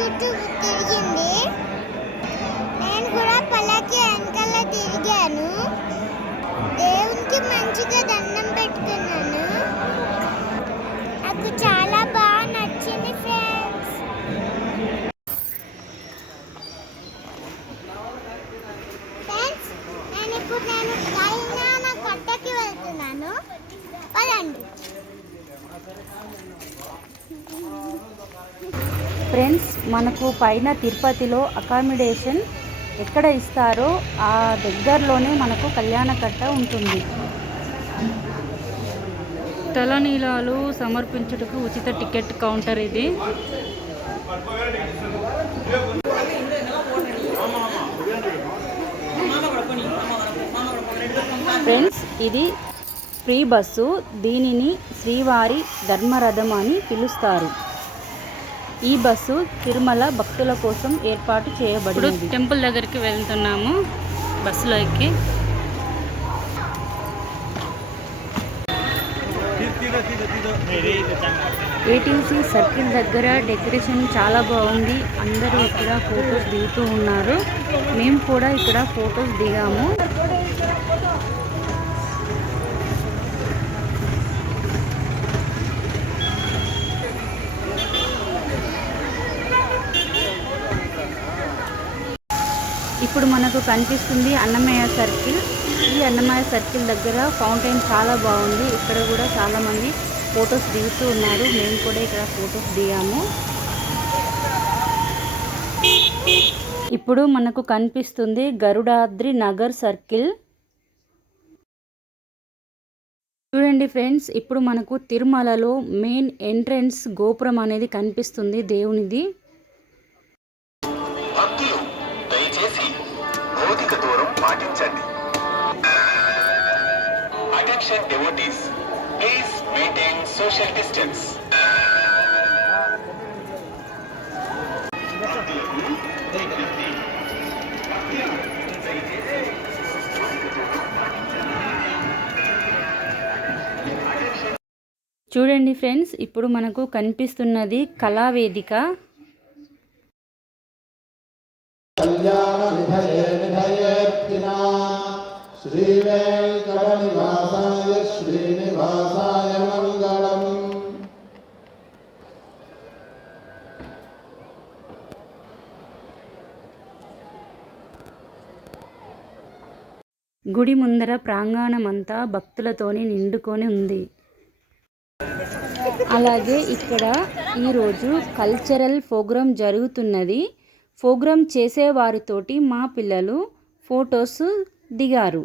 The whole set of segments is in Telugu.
చుట్టూ తిరిగింది నేను కూడా పల్లకి వెనకాల తిరిగాను. దేవునికి మంచిగా దండం పెట్టుకున్నాను. నాకు చాలా బాగా నచ్చింది ఫ్రెండ్స్ ఫ్రెండ్స్ నేను ఇప్పుడు నేను కైనాన కట్టకి వెళ్తున్నాను పదండి ఫ్రెండ్స్ మనకు పైన తిరుపతిలో అకామిడేషన్ ఎక్కడ ఇస్తారో ఆ దగ్గరలోనే మనకు కళ్యాణకట్ట ఉంటుంది. తలనీలాలు సమర్పించుటకు ఉచిత టికెట్ కౌంటర్ ఇది. ఫ్రెండ్స్ ఇది ఫ్రీ బస్సు. దీనిని శ్రీవారి ధర్మరథం అని పిలుస్తారు. ఈ బస్సు తిరుమల భక్తుల కోసం ఏర్పాటు చేయబడింది టెంపుల్ దగ్గరికి వెళ్తున్నాము బస్సులో ఎక్కి ఏటీసీ సర్కిల్ దగ్గర డెకరేషన్ చాలా బాగుంది. అందరూ ఇక్కడ ఫొటోస్ దిగుతూ ఉన్నారు. మేము కూడా ఇక్కడ ఫొటోస్ దిగాము. ఇప్పుడు మనకు కనిపిస్తుంది అన్నమయ్య సర్కిల్. ఈ అన్నమయ్య సర్కిల్ దగ్గర ఫౌంటైన్ చాలా బాగుంది. ఇక్కడ కూడా చాలామంది ఫొటోస్ దిగుతూ ఉన్నారు. మేము కూడా ఇక్కడ ఫొటోస్ దిగాము. ఇప్పుడు మనకు కనిపిస్తుంది గరుడాద్రి నగర్ సర్కిల్. చూడండి ఫ్రెండ్స్ ఇప్పుడు మనకు తిరుమలలో మెయిన్ ఎంట్రన్స్ గోపురం అనేది కనిపిస్తుంది దేవునిది. దయచేసి భౌతిక దూరం పాటించండి. Attention devotees please maintain social distance చూడండి ఫ్రెండ్స్ ఇప్పుడు మనకు కనిపిస్తున్నది కళావేదిక. గుడి ముందర ప్రాంగణమంతా భక్తులతోని నిండుకొని ఉంది. అలాగే ఇక్కడ ఈరోజు కల్చరల్ ప్రోగ్రాం జరుగుతున్నది. ప్రోగ్రాం చేసేవారితోటి మా పిల్లలు ఫొటోస్ దిగారు.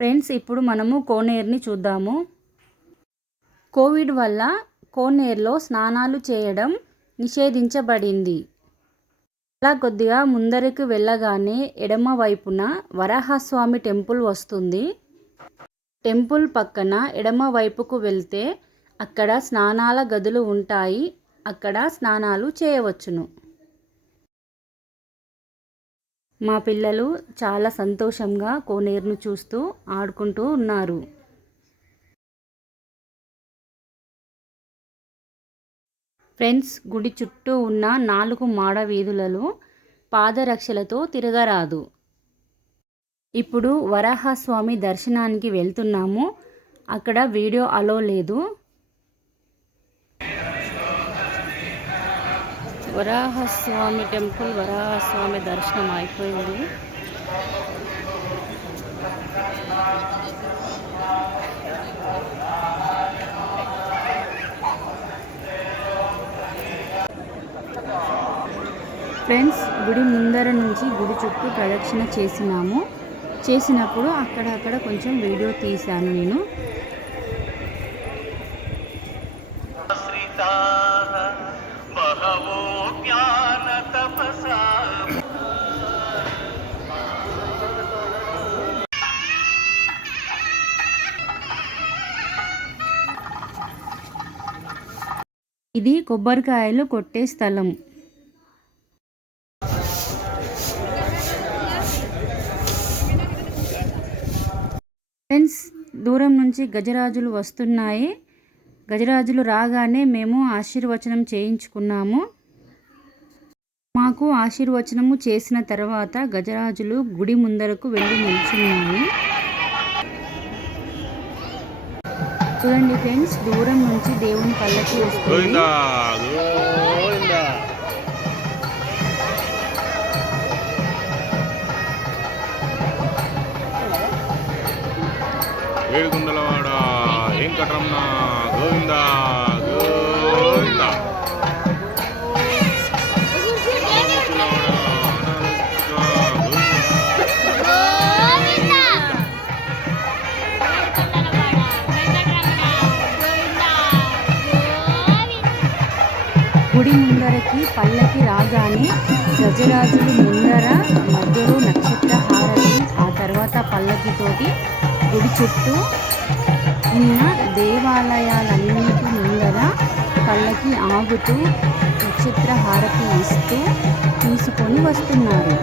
ఫ్రెండ్స్ ఇప్పుడు మనము కోనేరుని చూద్దాము. కోవిడ్ వల్ల కోనేరులో స్నానాలు చేయడం నిషేధించబడింది. అలా కొద్దిగా ముందరికి వెళ్ళగానే ఎడమ వైపున వరాహస్వామి టెంపుల్ వస్తుంది. టెంపుల్ పక్కన ఎడమ వైపుకు వెళ్తే అక్కడ స్నానాల గదులు ఉంటాయి. అక్కడ స్నానాలు చేయవచ్చును. మా పిల్లలు చాలా సంతోషంగా కోనేరును చూస్తూ ఆడుకుంటూ ఉన్నారు. ఫ్రెండ్స్ గుడి చుట్టూ ఉన్న నాలుగు మాడ వీధులలో పాదరక్షలతో తిరగరాదు. ఇప్పుడు వరాహస్వామి దర్శనానికి వెళ్తున్నాము. అక్కడ వీడియో అలో లేదు. వరాహస్వామి టెంపుల్ వరాహస్వామి దర్శనం అయిపోయింది. ఫ్రెండ్స్ గుడి ముందర నుంచి గుడి చుట్టూ ప్రదక్షిణ చేసినాము. చేసినప్పుడు అక్కడక్కడ కొంచెం వీడియో తీశాను నేను. ఇది కొబ్బరికాయలు కొట్టే స్థలం. దూరం నుంచి గజరాజులు వస్తున్నాయి. గజరాజులు రాగానే మేము ఆశీర్వచనం చేయించుకున్నాము. మాకు ఆశీర్వచనము చేసిన తర్వాత గజరాజులు గుడి ముందరకు వెళ్ళి నిల్చున్నాము చూడండి ఫ్రెండ్స్ దూరం నుంచి దేవుని పల్లకి వస్తుంది. ఏడుగుందలవాడ వెంకటరమణ గోవింద గోవింద. గుడి ముందరకి పల్లకి రాగానే గజరాజులు ముందర మధ్యలో నక్షత్ర హారతి ఆ తర్వాత పల్లకితోటి గుడి చుట్టూ ఉన్న దేవాలయాలన్నిటి ముందర పల్లకి ఆగుతూ నక్షత్ర హారతి ఇస్తూ తీసుకొని వస్తున్నారు.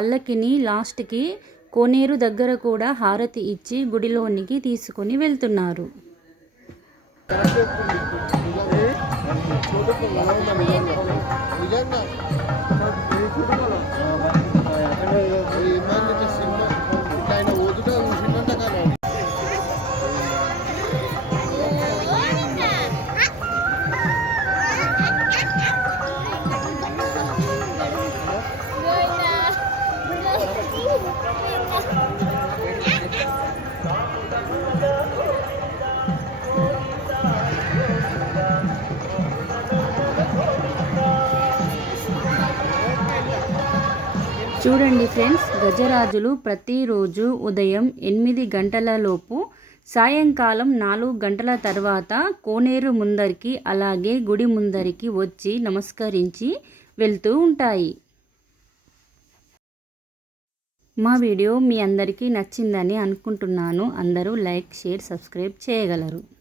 పల్లకిని లాస్ట్కి కోనేరు దగ్గర కూడా హారతి ఇచ్చి గుడిలోనికి తీసుకొని వెళ్తున్నారు. నిజంగా చూడండి ఫ్రెండ్స్ గజరాజులు ప్రతిరోజు ఉదయం ఎనిమిది గంటలలోపు సాయంకాలం నాలుగు గంటల తర్వాత కోనేరు ముందరికి అలాగే గుడి ముందరికి వచ్చి నమస్కరించి వెళ్తూ ఉంటాయి. మా వీడియో మీ అందరికీ నచ్చిందని అనుకుంటున్నాను. అందరూ లైక్ షేర్ సబ్స్క్రైబ్ చేయగలరు.